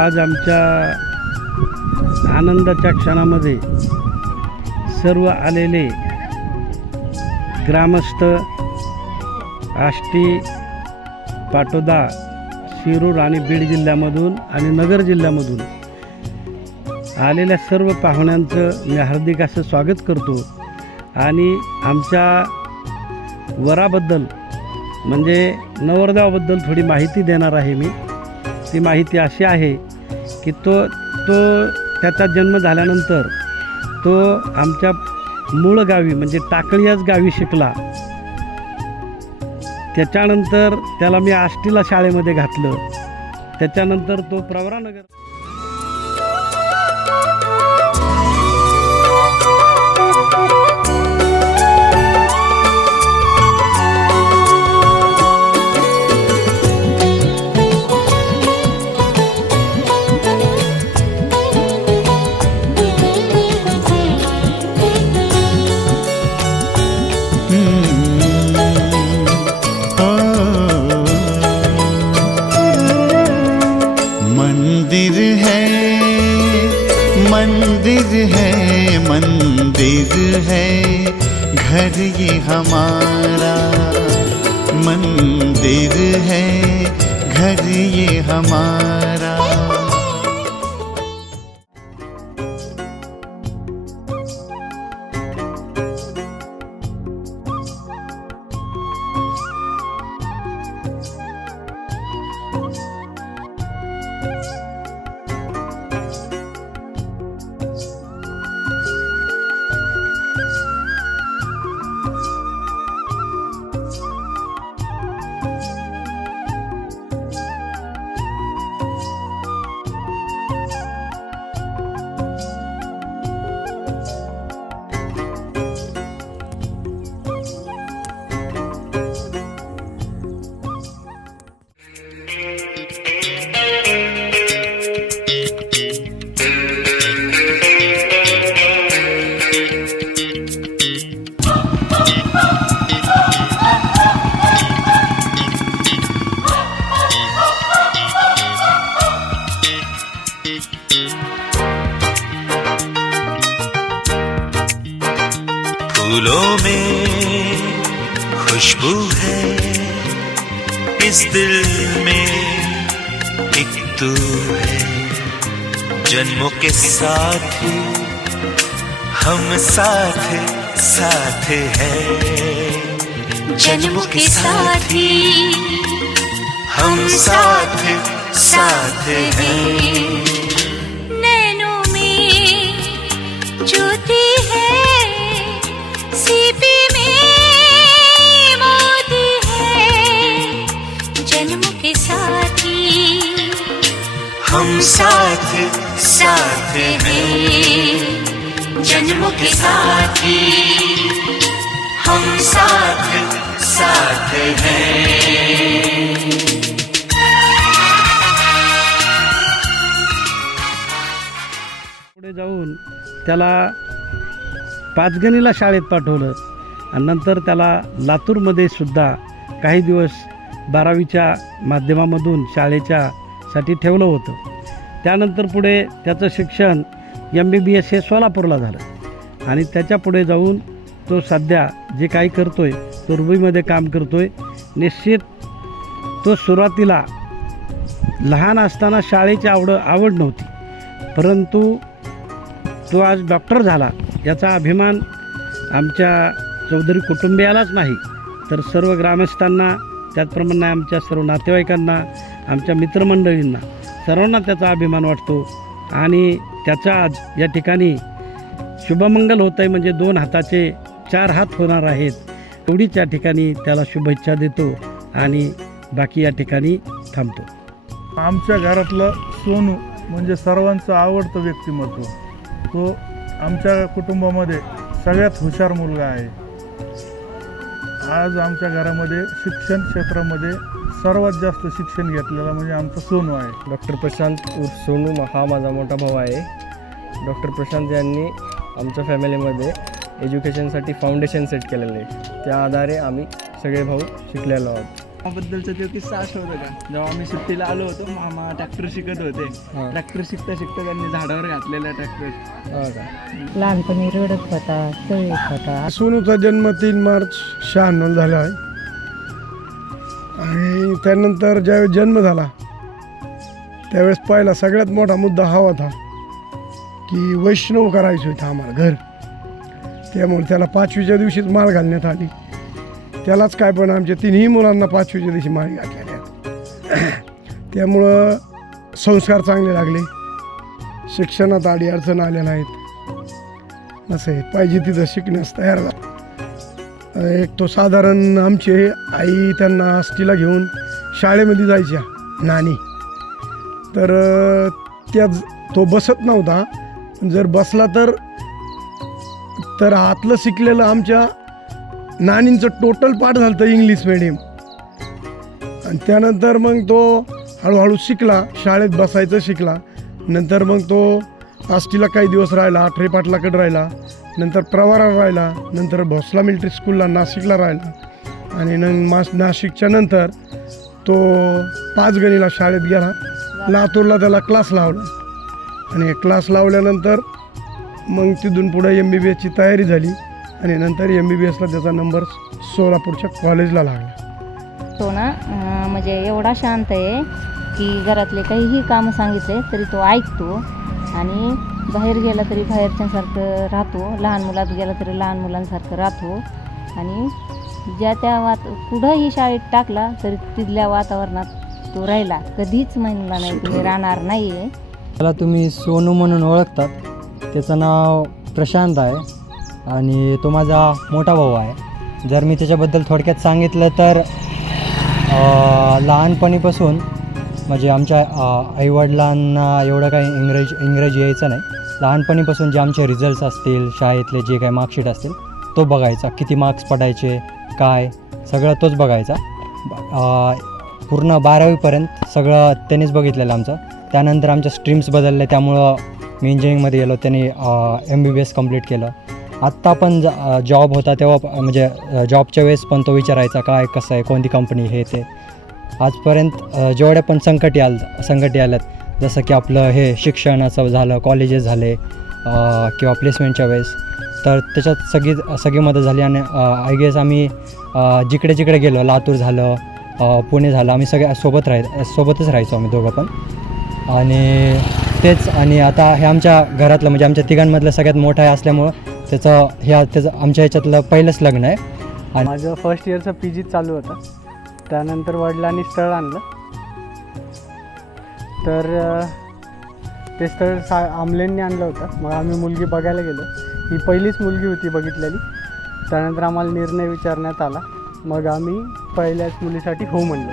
आज आमच्या आनंदाच्या क्षणामध्ये सर्व आलेले ग्रामस्थ आष्टी, पाटोदा, शिरूर आणि बीड जिल्ह्यामधून आणि नगर जिल्ह्यामधून आलेल्या सर्व पाहुण्यांचं मी हार्दिक असं स्वागत करतो. आणि आमच्या वराबद्दल म्हणजे नवरदेवाबद्दल थोडी माहिती देणार आहे मी. ती माहिती अशी आहे की तो त्याचा जन्म झाल्यानंतर तो आमच्या मूळ गावी म्हणजे टाकळी याच गावी शिकला. त्याच्यानंतर त्याला मी आष्टीला शाळेमध्ये घातलं. त्याच्यानंतर तो प्रवरानगर मंदिर है घर ये हमारा, मंदिर है घर ये हमारा. फूलों में खुशबू है, इस दिल में एक तू है. जन्मों के साथ हम साथ साथ हैं, जन्मों के साथ हम साथ साथ हैं. नैनों में ज्योति है, सीपी में मोती है. जन्मों के साथ हम साथ साथ हैं, जन्मों के साथ हम साथ साथ हैं. पुढे जाऊन त्याला पाचगणीला शाळेत पाठवलं आणि नंतर त्याला लातूरमध्ये सुद्धा काही दिवस 12वीच्या माध्यमामधून साठी ठेवलं होतं. त्यानंतर पुढे त्याचं शिक्षण MBBS हे सोलापूरला झालं आणि त्याच्या पुढे जाऊन तो सध्या जे काही करतो आहे तो रुबीमध्ये काम करतो आहे. निश्चित तो सुरुवातीला लहान असताना शाळेची आवड नव्हती, परंतु तो आज डॉक्टर झाला याचा अभिमान आमच्या चौधरी कुटुंबियालाच नाही तर सर्व ग्रामस्थांना, त्याचप्रमाणे आमच्या सर्व नातेवाईकांना, आमच्या मित्रमंडळींना सर्वांना त्याचा अभिमान वाटतो. आणि त्याचा आज या ठिकाणी शुभमंगल होत आहे म्हणजे 2 हाताचे 4 हात होणार आहेत एवढीच या ठिकाणी त्याला शुभेच्छा देतो आणि बाकी या ठिकाणी थांबतो. आमच्या घरातलं सोनू म्हणजे सर्वांचं आवडतं व्यक्तिमत्व. तो आमच्या कुटुंबामध्ये सगळ्यात हुशार मुलगा आहे. आज आमच्या घरामध्ये शिक्षण क्षेत्रामध्ये सर्वात जास्त शिक्षण घेतलेला म्हणजे आमचा सोनू आहे. डॉक्टर प्रशांत उर्फ सोनू हा माझा मोठा भाऊ आहे. डॉक्टर प्रशांत यांनी आमच्या फॅमिलीमध्ये एज्युकेशनसाठी फाउंडेशन सेट केलेलं आहे. त्या आधारे आम्ही सगळे भाऊ शिकलेलो आहोत. बद्दलचा तो किस्सा आठवतो का? जेव्हा आम्ही सुट्टीला आलो होतो, मामा ट्रॅक्टर शिकत होते. हां. ट्रॅक्टर शिकता शिकता त्यांनी झाडावर घातलेला ट्रॅक्टर. हो का? लहानपणी रडत होता, चळीत होता. सोनूचा जन्म 3 मार्च 96 झाला आहे आणि त्यानंतर ज्यावेळेस जन्म झाला त्यावेळेस पहिला सगळ्यात मोठा मुद्दा हा होता की वैष्णव करायचं होतं आम्हाला घर. त्यामुळे त्याला 5वीच्या दिवशीच माळ घालण्यात आली. त्यालाच काय पण आमच्या 3ही मुलांना 5वीच्या दिवशी माळ घातलेल्या आहेत. त्यामुळं संस्कार चांगले लागले, शिक्षणात अडचण आल्या नाहीत. असं आहे, पाहिजे तिथं शिकण्यास तयार झाला. एक तो साधारण आमचे आई त्यांना आष्टीला घेऊन शाळेमध्ये जायच्या नानी, तर तो बसत नव्हता. जर बसला तर आतलं शिकलेलं आमच्या नानींचं टोटल पाठ झालं होतं इंग्लिश मीडियम. आणि त्यानंतर मग तो हळूहळू शिकला, शाळेत बसायचं शिकला. नंतर मग तो आष्टीला काही दिवस राहिला, आठरे पाटलाकडे राहिला, नंतर प्रवाराला राहिला, नंतर भोसला मिलिटरी स्कूलला नाशिकला राहिला. आणि नाशिकच्या नंतर तो 5 गणीला शाळेत गेला. लातूरला त्याला क्लास लावला आणि क्लास लावल्यानंतर मग तिथून पुढे MBBSची तयारी झाली आणि नंतर MBBSला त्याचा नंबर सोलापूरच्या कॉलेजला लागला. तो ना म्हणजे एवढा शांत आहे की घरातले काहीही कामं सांगितले तरी तो ऐकतो आणि बाहेर गेला तरी बाहेरच्यांसारखं राहतो, लहान मुलात गेला तरी लहान मुलांसारखं राहतो. आणि ज्या त्या कुठंही शाळेत टाकला तरी तिथल्या वातावरणात तो राहिला, कधीच म्हणला नाही तुम्ही राहणार नाही आहे. त्याला तुम्ही सोनू म्हणून ओळखतात. त्याचं नाव प्रशांत आहे आणि तो माझा मोठा भाऊ आहे. जर मी त्याच्याबद्दल थोडक्यात सांगितलं तर लहानपणीपासून म्हणजे आमच्या आईवडिलांना एवढं काही इंग्रजी यायचं नाही. लहानपणीपासून जे आमचे रिझल्ट्स असतील, शाळेतले जे काही मार्कशीट असतील तो बघायचा, किती मार्क्स पडायचे काय सगळं तोच बघायचा. पूर्ण 12वीपर्यंत सगळं त्यांनीच बघितलेलं आमचं. त्यानंतर आमच्या स्ट्रीम्स बदलले, त्यामुळं मी इंजिनिअरिंगमध्ये गेलो, त्यांनी MBBS कंप्लीट केलं. आत्ता पण जॉब होता तेव्हा म्हणजे जॉबच्या वेळेस पण तो विचारायचा काय कसं आहे, कोणती कंपनी हे ते. आजपर्यंत जेवढ्या पण संकटी आल्यात, जसं की आपलं हे शिक्षणाचं झालं, कॉलेजेस झाले किंवा प्लेसमेंटच्या वेळेस, तर त्याच्यात सगळी मदत झाली. आणि आय गेस आम्ही जिकडे गेलो, लातूर झालं, पुणे झालं, आम्ही सगळ्या सोबतच राहायचो आम्ही दोघं पण. आणि तेच, आणि आता हे आमच्या घरातलं म्हणजे आमच्या तिघांमधलं सगळ्यात मोठं आहे असल्यामुळं त्याचं आमच्या ह्याच्यातलं पहिलंच लग्न आहे. आणि माझं फर्स्ट इयरचं PG चालू होतं. त्यानंतर वडिलांनी स्थळ आणलं, तर ते स्थळ आमलेंनी आणलं होतं. मग आम्ही मुलगी बघायला गेलो. ही पहिलीच मुलगी होती बघितलेली. त्यानंतर आम्हाला निर्णय विचारण्यात आला. मग आम्ही पहिल्याच मुलीसाठी हो म्हणलो.